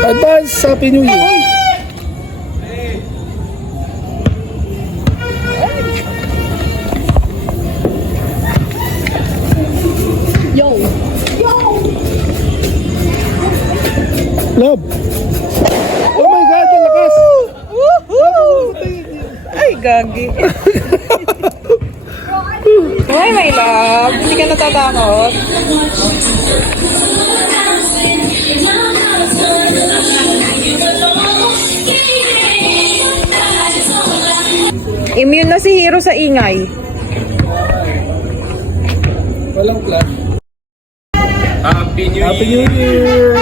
Advance Happy New Year. Yo! Yo! Love. Oh my God, ang lakas. Ay, gagi. Why, my love? Hindi ka natatakot? Immune na si Hero sa ingay. Walang plan. Happy New Happy New Year.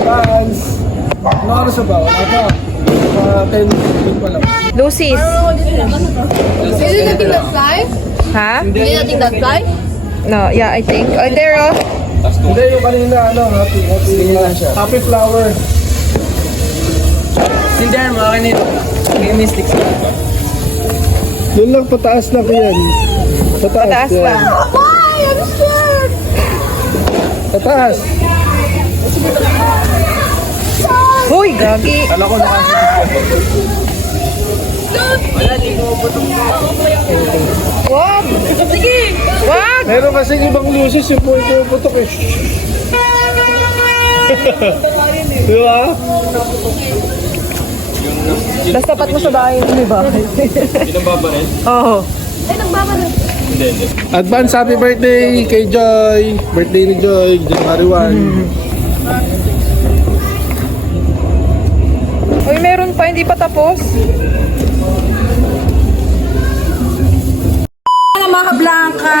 Advance. Ano oras na ba? Wala pa. 10 pa lang. Lucis. Is it the thing that fly? Ha? Is it the thing that fly? No, yeah, I think. Oh, there, oh. Hindi, yung kanina, happy flower. Sindihan mo, akin nito. May mystics na ito. Doon lang, pataas lang yan. Pataas yan. lang. Why? I'm scared! Pataas. Hoy, gagi. Kala ko wala, di ko putok. Wag. Sige. Wag. Meron kasing ibang luces yung puputok eh. Di ba? Basta tapat mo sa bahay mo, di ba? Ilang babarin? Oo. Ay, nagbabalat. Hindi, hindi. Advance happy birthday kay Joy. Birthday ni Joy, January 1. Uy, meron pa, hindi pa tapos. Mga Blanca!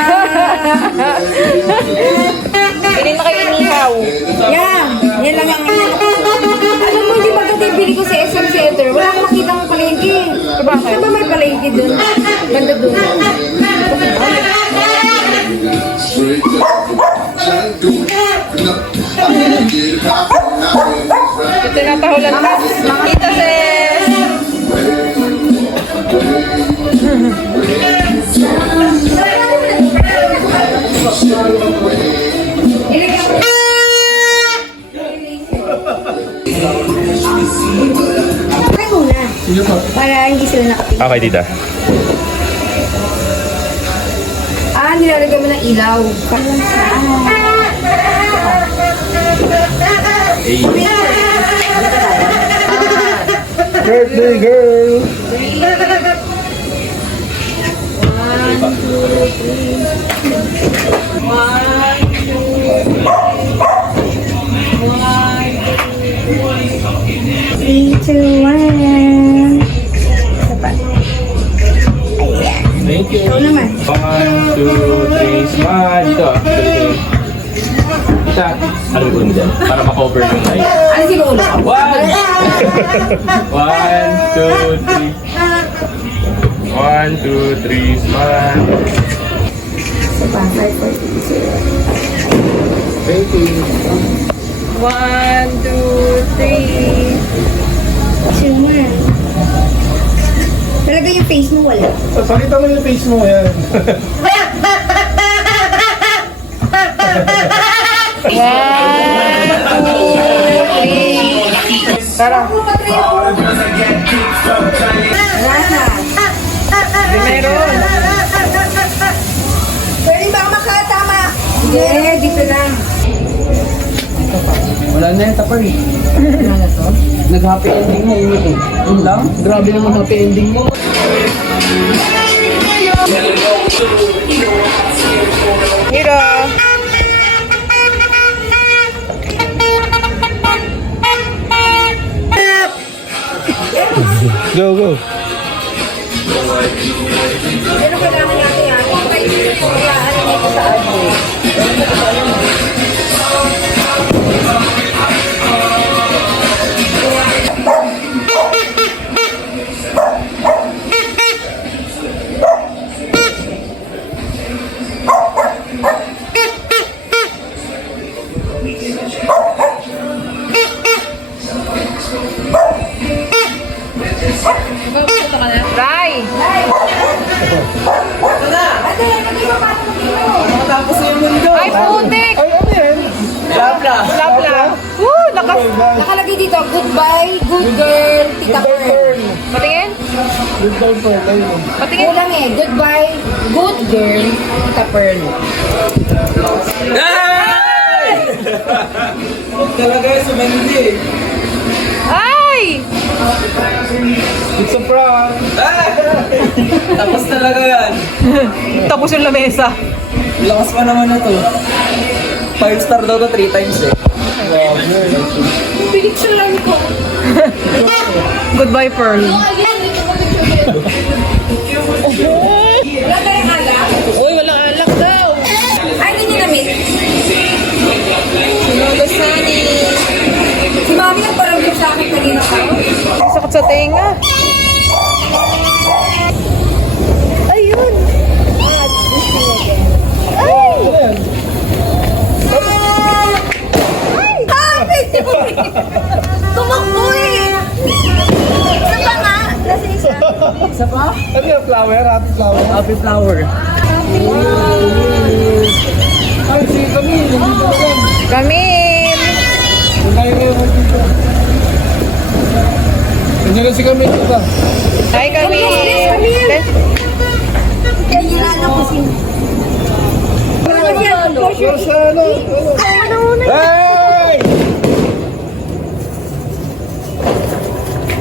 Pili na kayo inihaw. Yan! Yan lang ang alam mo, hindi maganda bili ko sa SM Center. Wala akong makita ng palengke. Bakit? Ano ba may palengke dun? Ganda dun. Tinatahulan ka. Kita sis. Try muna. Para hindi sila nakatingin. Okay, tita. Nilalagay mo ng ilaw. Parang sa ano. Birthday girl. Three, two, one. Isa pa. Ayan. Thank you. Ikaw naman. 1, 2, 3, smile. Dito ah. Tita, ano ko dyan? Para ma-cover yung light. Ano siguro? 1, 2, 3. 1, 2, 3, smile. Isa pa. 5, 4, 3, 2. Thank you. 1, 2, 3. Chill mo yan. Talaga yung face mo wala. Pakita mo yung face mo yan. Tara. Wala na. Meron. Pwede ba makatama? Hindi, dito lang. Wala na yung tapar eh. Wala na to? Nag-happy ending mo, init eh. Yun lang? Grabe naman happy ending mo. Hero. Go, go. Pero kailangan natin yan. Kaya ano dito sa atin. Ray. Matapos na yung mundo. Ay, putik. Ay, ano yan? Labla. Lapla. Woo, lakas Nakalagay dito, goodbye, good girl, Tita Goodbye, Pearl. Pearl. Patingin? Goodbye, Pearl. Ayun. Patingin? Kulang eh, goodbye, good girl, Tita Pearl. Talaga si Mandy. Ay! It's a prank. Tapos talaga yan. Tapos yung lamesa. Lakas pa naman na to. 5 star daw to 3 times eh. Pinicturean ko. Goodbye, Pearl. Wala ka rin alak? Uy, wala alak daw. Ay, hindi namin. Si Mami ang parang sa akin kanina ka. Sakit sa tenga. Ayun. Tumakbo eh! Isa pa nga? Nasa isa? Isa pa? Ano yung flower? Happy flower? Happy flower. Ay, si Camille. Nandito na yan. Camille! Yung tayo ngayon nandito. Nandiyan na si Camille. Diba? Hi, Camille! Ganyan na ako si... Rosyano. Hey!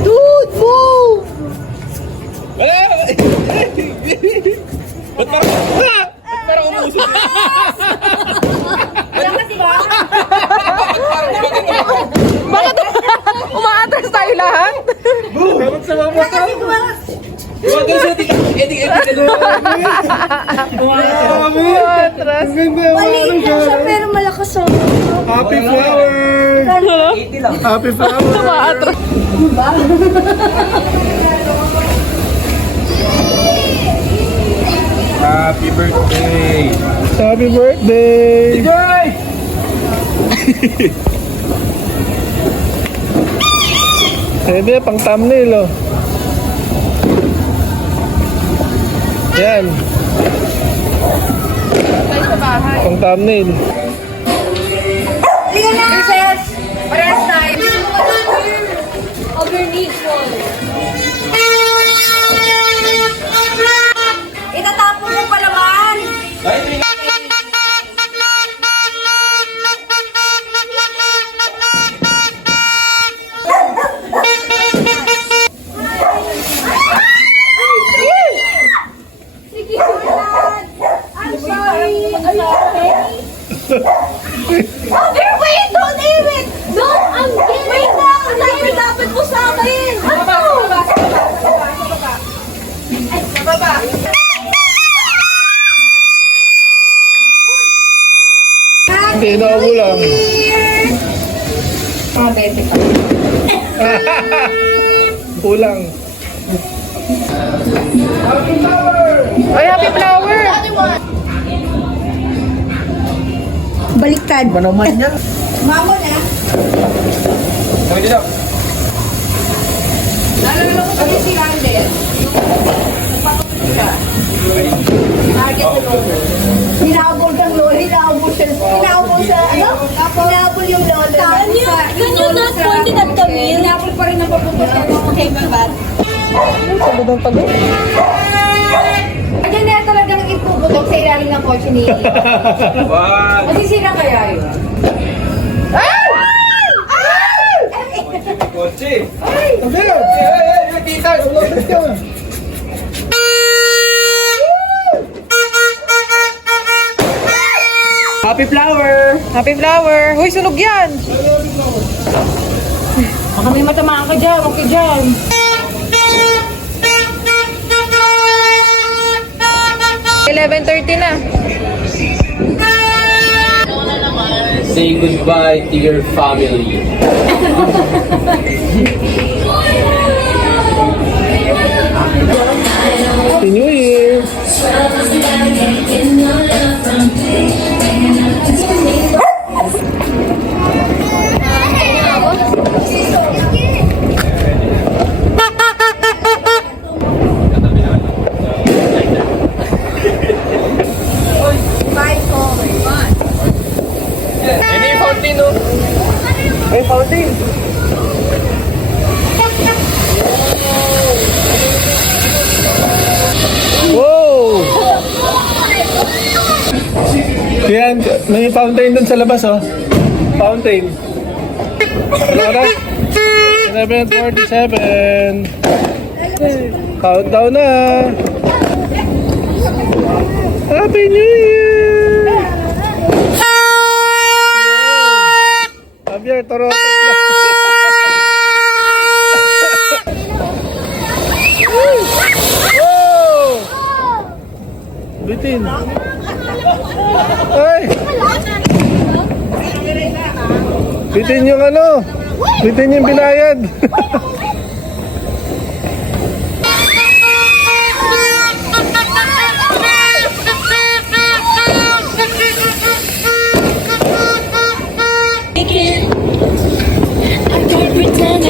Dude, move! Wala kasi ba? Bakit umaatras tayo lahat? Dapat sa mga mata. Umaatras. Ang ganda yung Maliit lang siya pero malakas siya. Happy flower. 80 lang. Happy flower. Umaatras. Happy birthday! Happy birthday. Pwede, pang thumbnail, oh. Yan. Pang thumbnail. Liga na! Princess! Parehas tayo. Overneath wall. Itatapon mo palaman! Sige, Sulan! I'm sorry! Mother, wait! Don't aim it! Don't! I'm kidding! Wait lang! Ang dapat mo sa akin! Ano? Sa baba! Hindi, nakabo lang. Mga bete pa. Kulang. Ay, happy flower! Baliktad. Ba naman yan? Mamo na. Okay, dito. Nalala ko kasi si Randel. Nagpapakot siya. Target sa lolo. Hinabol kang lolo. Hinabol siya. Hinabol sa, ano? Hinabol yung lolo. Can you not point it at Camille? Hinabol pa rin ang papupunta ng kaibigan. Sabadong pag Diyan na talagang ipuputok sa ilalim ng kotse ni One. Masisira kaya yun? Kotse. Hindi. Tita. Ulapit ka. Happy flower! Happy flower! Uy, sunog yan! Baka may matamaan ka dyan. Huwag ka dyan. $11:30 na. Say goodbye to your family. Happy New Year. Ano yung fountain, no? Ay, fountain. May fountain dun sa labas, oh. Fountain. Ano? 11:47. Countdown na. Happy New Year! Javier, Toronto. Oh! Bitin. Ay! Bitin yung ano? Bitin yung binayad. I can't pretend I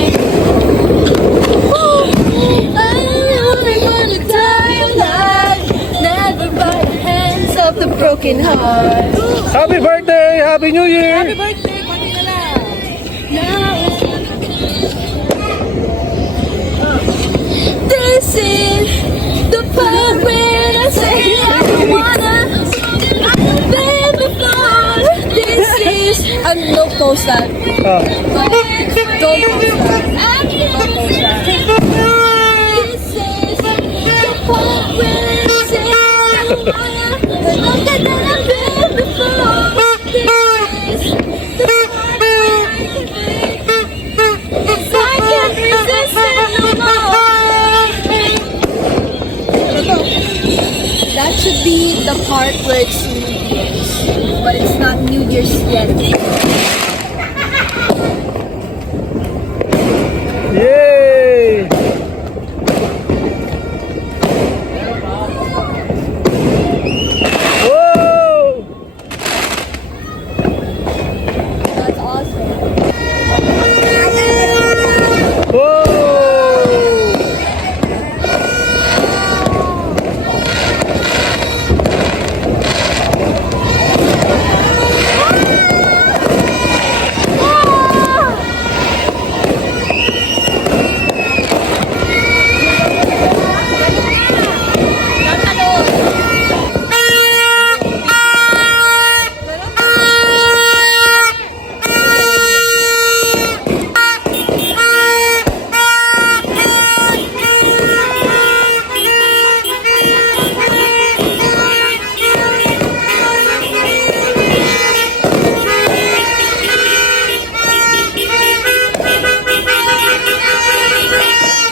don't wanna die alive. Never by the hands of the broken heart. Happy birthday! Happy New Year! Happy birthday, pati ka lang. Now, this is the part when I say I don't wanna live before. This is no post that. Ah. Don't post that. Don't post that. This is the part when I say I don't wanna longer than I've been before. This is the part when I can breathe. 'Cause I can't resist it no more. That should be the part where it's New Year's, but it's not New Year's yet. Yay! Whoa! That's awesome. Whoa!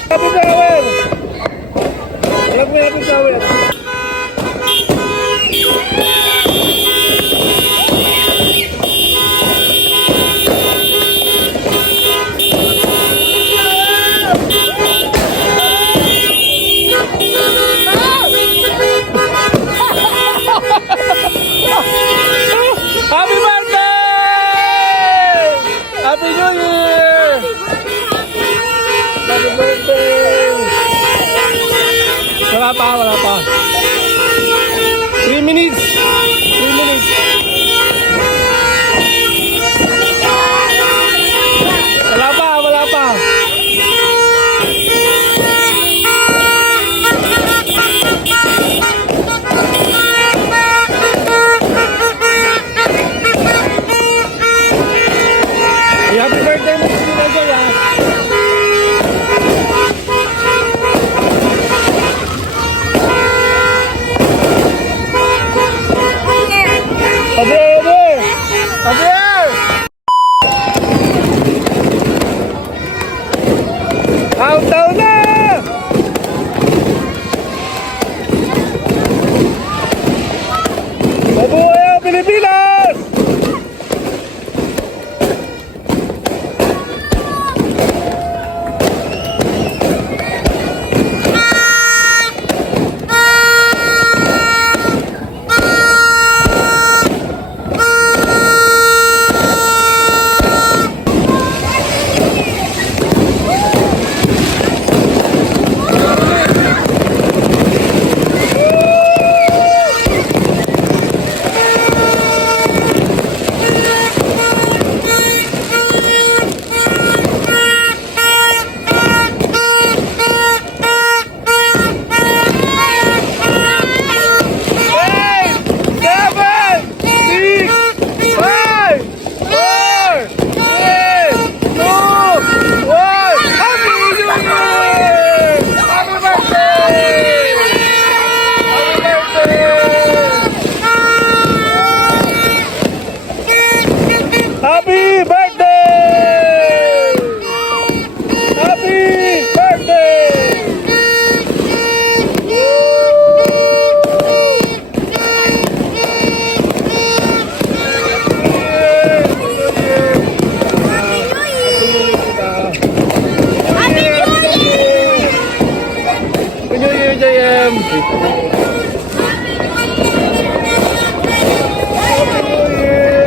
Happy flower! Alam mo happy flower. Happy birthday! Happy New Year! Happy birthday! Wala pa, wala pa.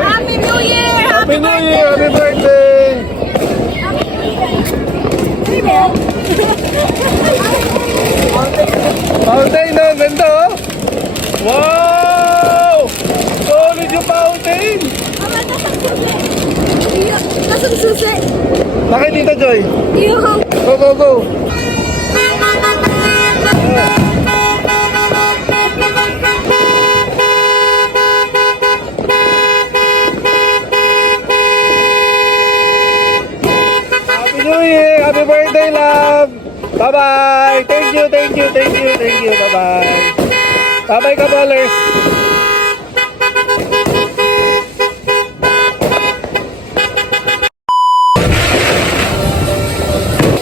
Happy New Year! Happy New Year! Happy birthday! Fountain na, ganda oh! Wow! Solid yung fountain! Nasaan susi? Bakit dito, Joy? Yung Go, go, go! Happy New Year! Happy birthday, love! Bye-bye! Thank you, thank you, thank you, thank you. Bye-bye! Bye-bye, kabalers!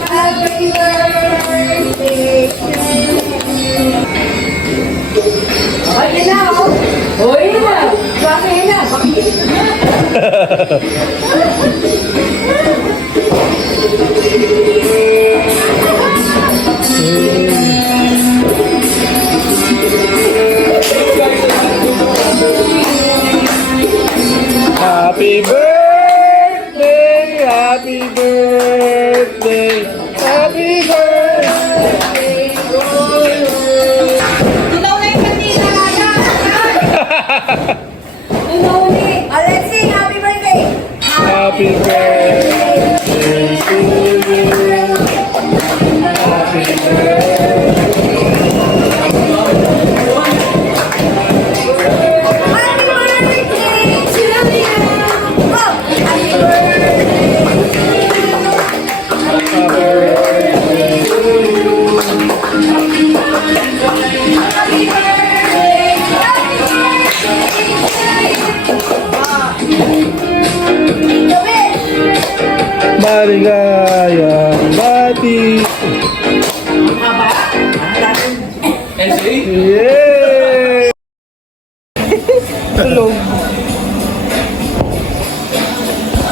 Happy birthday. Ay, na, oh. Uy, na. Bakit na? Happy birthday! Happy birthday! Happy birthday! Ikaw na yung kanina, Lala. Alexi, happy birthday. Happy birthday to you. Happy birthday. Happy birthday to you. Oh, happy birthday. Happy birthday to you. Happy birthday. Maligayang bati. Yay! Tulog.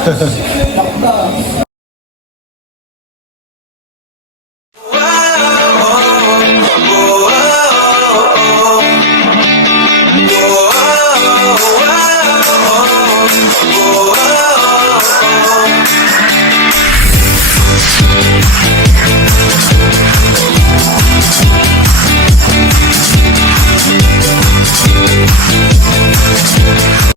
Oh,